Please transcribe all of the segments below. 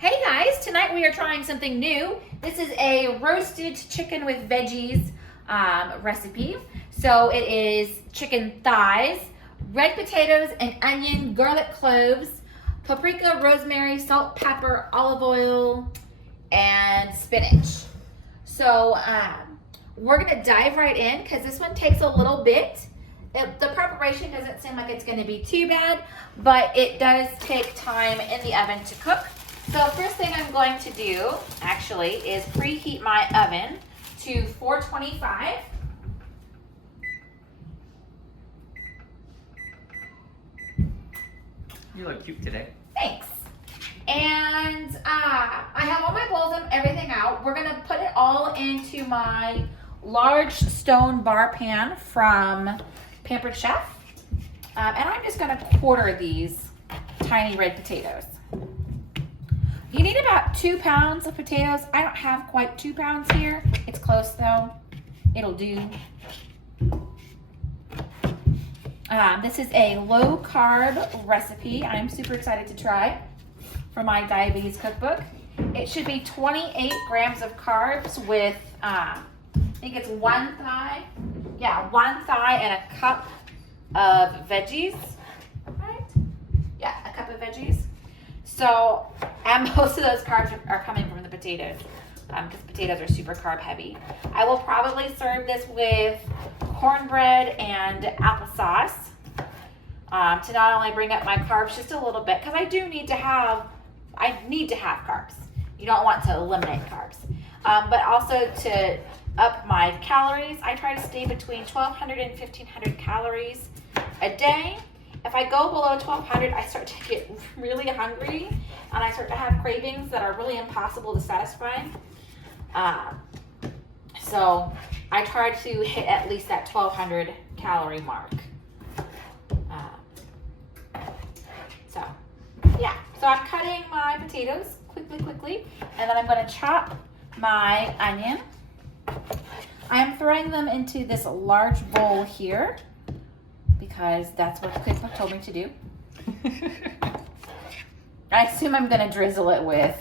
Hey guys, tonight we are trying something new. This is a roasted chicken with veggies recipe. So it is chicken thighs, red potatoes, and onion, garlic cloves, paprika, rosemary, salt, pepper, olive oil, and spinach. So we're gonna dive right in because this one takes a little bit. The preparation doesn't seem like it's going to be too bad, but it does take time in the oven to cook. So first thing I'm going to do, actually, is preheat my oven to 425. You look cute today. Thanks. And I have all my bowls and everything out. We're going to put it all into my large stone bar pan from Pampered Chef, and I'm just going to quarter these tiny red potatoes. You need about 2 pounds of potatoes. I don't have quite 2 pounds here. It's close though. It'll do. This is a low carb recipe. I'm super excited to try for my diabetes cookbook. It should be 28 grams of carbs with, I think it's 1 thigh. Yeah, 1 thigh and a cup of veggies, right? Yeah, a cup of veggies. So, and most of those carbs are coming from the potatoes, because potatoes are super carb heavy. I will probably serve this with cornbread and applesauce to not only bring up my carbs just a little bit, because I need to have carbs. You don't want to eliminate carbs, but also to up my calories. I try to stay between 1,200 and 1,500 calories a day. If I go below 1,200, I start to get really hungry and I start to have cravings that are really impossible to satisfy. So I try to hit at least that 1,200 calorie mark. So yeah, so I'm cutting my potatoes quickly, and then I'm going to chop my onion. I am throwing them into this large bowl here because that's what the cookbook told me to do. I assume I'm going to drizzle it with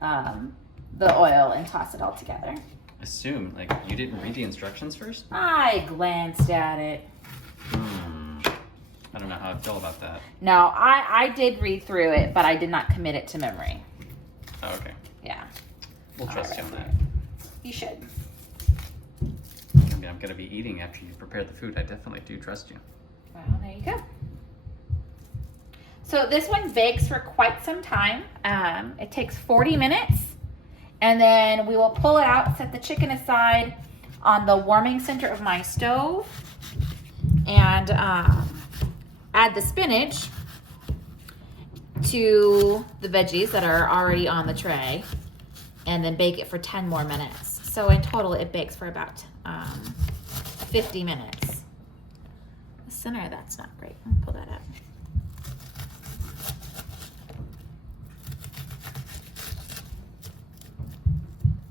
the oil and toss it all together. Assume? Like, you didn't read the instructions first? I glanced at it. I don't know how I feel about that. No, I did read through it, but I did not commit it to memory. Oh, okay. Yeah. We'll trust you on that. You should. I mean, I'm going to be eating after you prepare the food. I definitely do trust you. Well, there you go. So this one bakes for quite some time. It takes 40 minutes. And then we will pull it out, set the chicken aside on the warming center of my stove, and add the spinach to the veggies that are already on the tray, and then bake it for 10 more minutes. So in total, it bakes for about 50 minutes. The center, that's not great. Let me pull that out.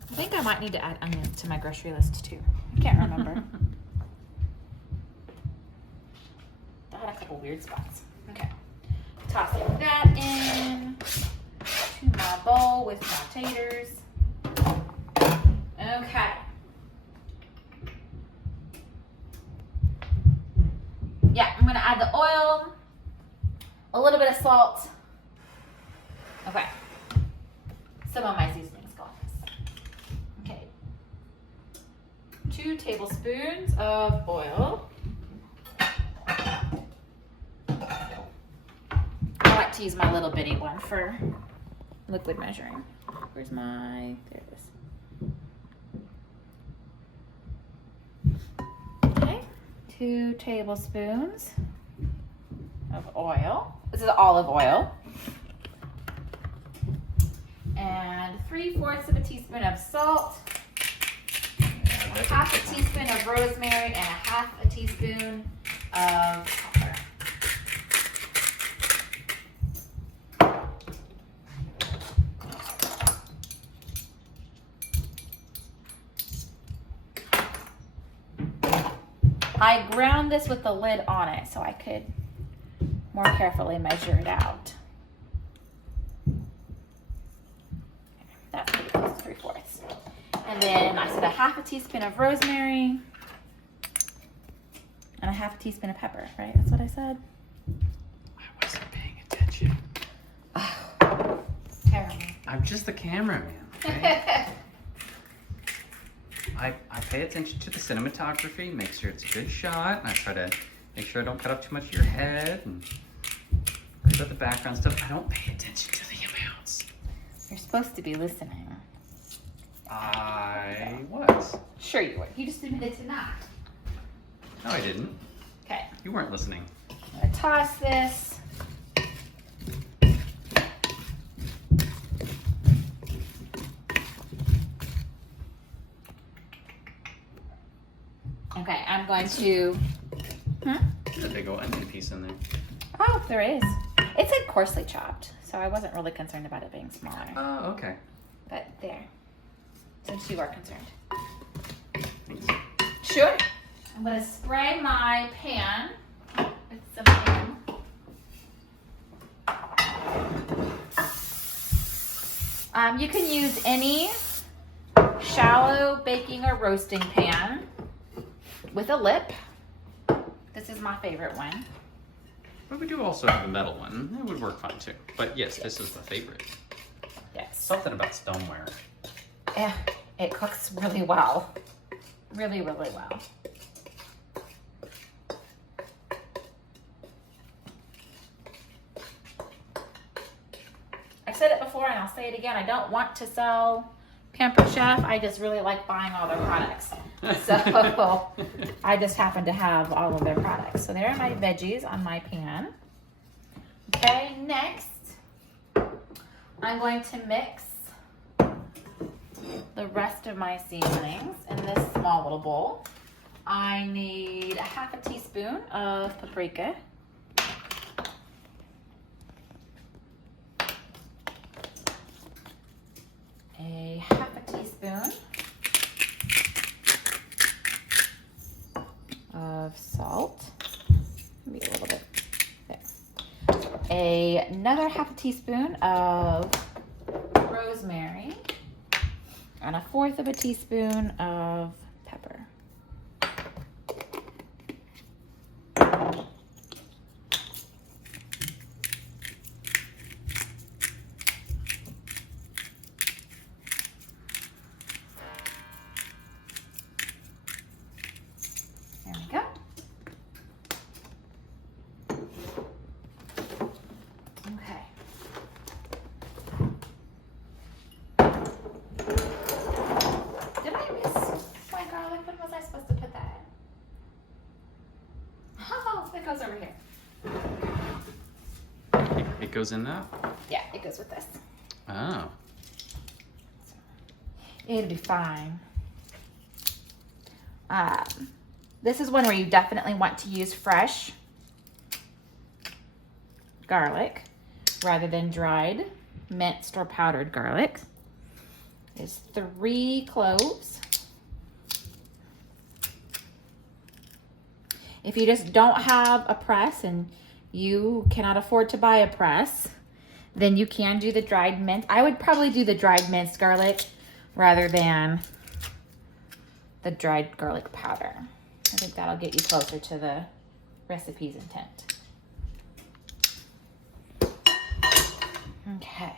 I think I might need to add onions to my grocery list too. I can't remember. I had a couple weird spots. Okay. Tossing that in to my bowl with my taters. Okay. Yeah, I'm gonna add the oil, a little bit of salt. Okay. Some of my seasonings go on this. Okay. 2 tablespoons of oil. I like to use my little bitty one for liquid measuring. Where's my, there it is. Okay, 2 tablespoons of oil. This is olive oil. And 3/4 of a teaspoon of salt. Half a teaspoon of rosemary and a half a teaspoon of pepper. I ground this with the lid on it so I could more carefully measure it out. And then I said a half a teaspoon of rosemary and a half a teaspoon of pepper, right? That's what I said. I wasn't paying attention. Oh, terrible. I'm just the cameraman, okay? I pay attention to the cinematography, make sure it's a good shot, and I try to make sure I don't cut up too much of your head and worry about the background stuff. I don't pay attention to the amounts. You're supposed to be listening. I was. Sure you were. You just admitted to not. No, I didn't. Okay. You weren't listening. I'm gonna toss this. Okay, I'm going to. There's a big old onion piece in there. Oh, there is. It said coarsely chopped, so I wasn't really concerned about it being smaller. Oh, okay. But there, since you are concerned. Thanks. Sure. I'm gonna spray my pan with some ham. You can use any shallow baking or roasting pan with a lip. This is my favorite one. But we do also have a metal one. It would work fine too. But yes, this is the favorite. Yes. Something about stoneware. Yeah, it cooks really well. Really, really well. I've said it before and I'll say it again. I don't want to sell Pampered Chef. I just really like buying all their products. So I just happen to have all of their products. So there are my veggies on my pan. Okay, next I'm going to mix the rest of my seasonings in this small little bowl. I need a half a teaspoon of paprika. A half a teaspoon of salt. Maybe a little bit there. Another half a teaspoon of rosemary. And 1/4 of a teaspoon of pepper. There we go. Okay. Did I miss my garlic? When was I supposed to put that in? Oh, it goes over here. It goes in that? Yeah, it goes with this. Oh. It'll be fine. This is one where you definitely want to use fresh garlic rather than dried, minced, or powdered garlic. Is 3 cloves. If you just don't have a press and you cannot afford to buy a press, then you can do the dried minced. I would probably do the dried minced garlic rather than the dried garlic powder. I think that'll get you closer to the recipe's intent. Okay.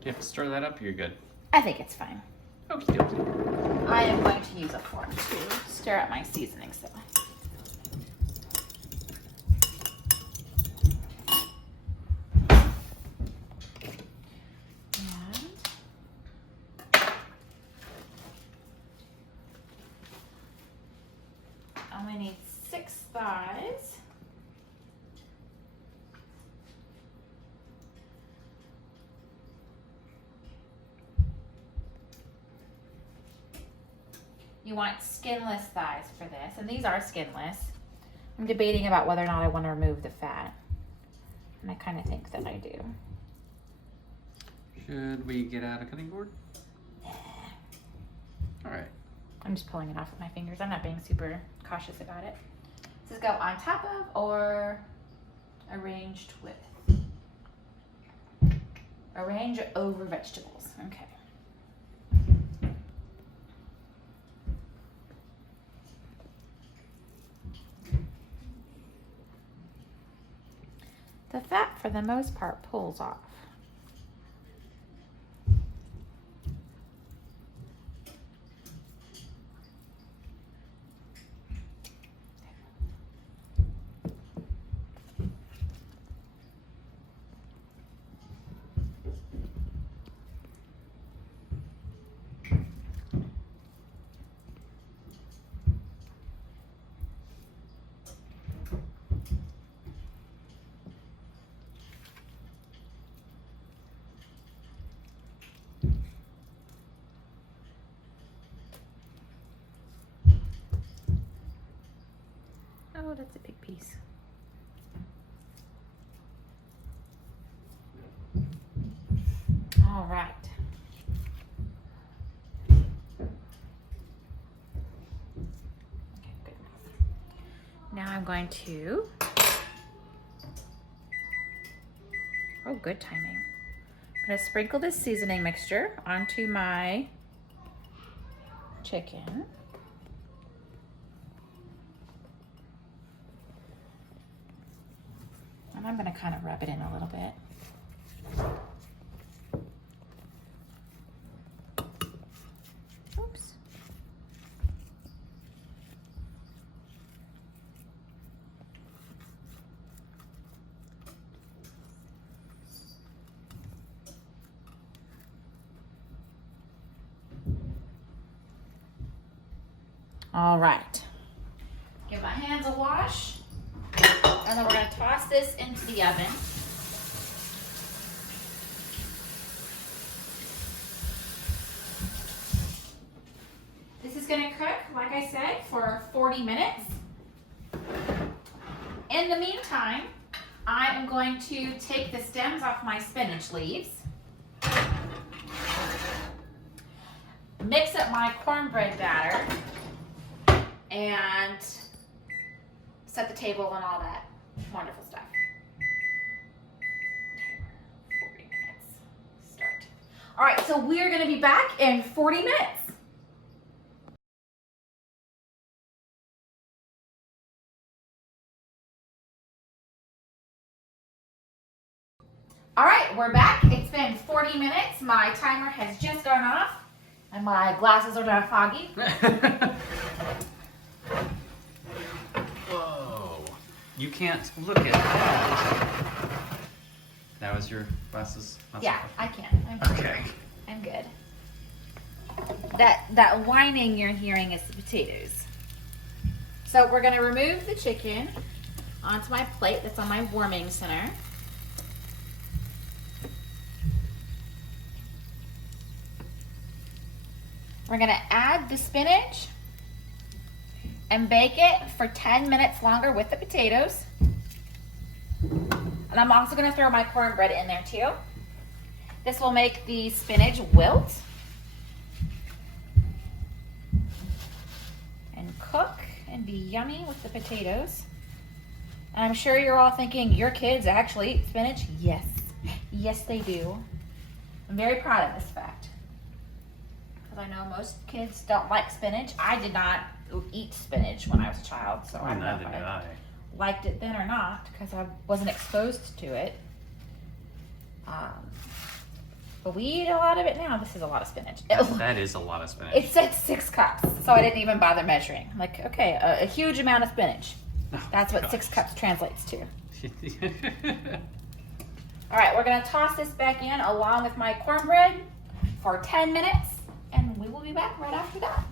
Do you have to stir that up? You're good. I think it's fine. Okie dokie. I am going to use a fork to stir up my seasonings though. I'm gonna need 6 thighs. You want skinless thighs for this, and these are skinless. I'm debating about whether or not I want to remove the fat, and I kind of think that I do. Should we get out a cutting board? All right. I'm just pulling it off with my fingers. I'm not being super cautious about it. Does this go on top of or arranged with? Arrange over vegetables. Okay. fat, for the most part, pulls off. Oh, that's a big piece. All right. Okay, good enough. Now I'm going to, oh, good timing. I'm going to sprinkle this seasoning mixture onto my chicken. And I'm going to kind of rub it in a little bit. Oops. All right. Give my hands a wash. And then we're going to toss this into the oven. This is going to cook, like I said, for 40 minutes. In the meantime, I am going to take the stems off my spinach leaves, mix up my cornbread batter, and set the table and all that wonderful stuff. 40 minutes. Start. All right, so we're going to be back in 40 minutes. All right, we're back. It's been 40 minutes. My timer has just gone off, and my glasses are now foggy. Whoa. You can't look at that. That was your glasses? Yeah, I can. I'm good. Okay. I'm good. That whining you're hearing is the potatoes. So we're gonna remove the chicken onto my plate that's on my warming center. We're gonna add the spinach and bake it for 10 minutes longer with the potatoes. And I'm also gonna throw my cornbread in there too. This will make the spinach wilt and cook and be yummy with the potatoes. And I'm sure you're all thinking, your kids actually eat spinach? Yes, yes they do. I'm very proud of this fact. Because I know most kids don't like spinach. I did not eat spinach when I was a child, so I don't know if I liked it then or not, because I wasn't exposed to it. But we eat a lot of it now. This is a lot of spinach. That is a lot of spinach. It said 6 cups, so I didn't even bother measuring. Like, okay, a huge amount of spinach. That's what 6 cups translates to. All right, we're gonna toss this back in along with my cornbread for 10 minutes, and we will be back right after that.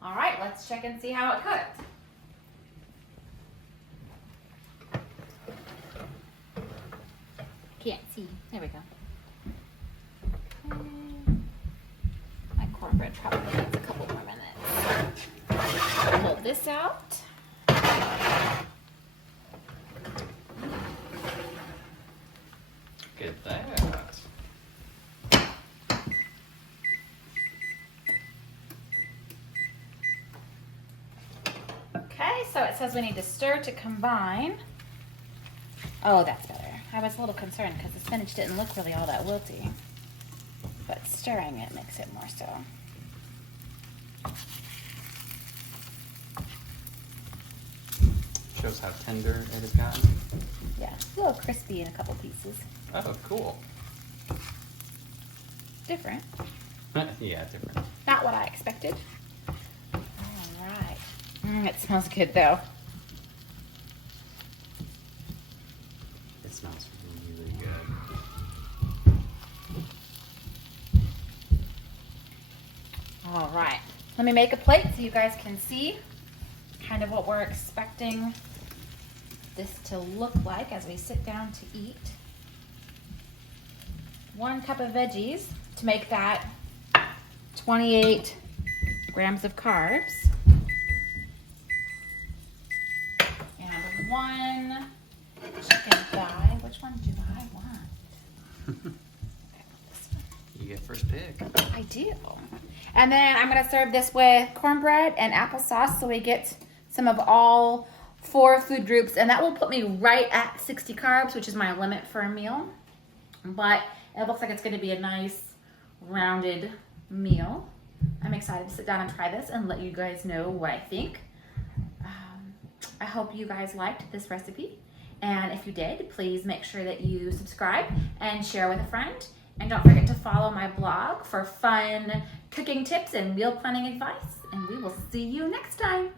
All right, let's check and see how it cooked. Can't see. There we go. My cornbread probably needs a couple more minutes. Pull this out. Get that. Okay, so So it says we need to stir to combine. Oh, that's better. I was a little concerned because the spinach didn't look really all that wilty. But stirring it makes it more so. Shows how tender it has gotten. Yeah, it's a little crispy in a couple pieces. Oh, cool. Different. Yeah, different. Not what I expected. All right. It smells good though. It smells really good. All right. Let me make a plate so you guys can see kind of what we're expecting this to look like as we sit down to eat. 1 cup of veggies to make that 28 grams of carbs. And 1 chicken thigh. Which one do I want? You get first pick. I do. And then I'm going to serve this with cornbread and applesauce so we get some of all 4 food groups. And that will put me right at 60 carbs, which is my limit for a meal. But it looks like it's going to be a nice rounded meal. I'm excited to sit down and try this and let you guys know what I think. I hope you guys liked this recipe. And if you did, please make sure that you subscribe and share with a friend. And don't forget to follow my blog for fun cooking tips and meal planning advice. And we will see you next time.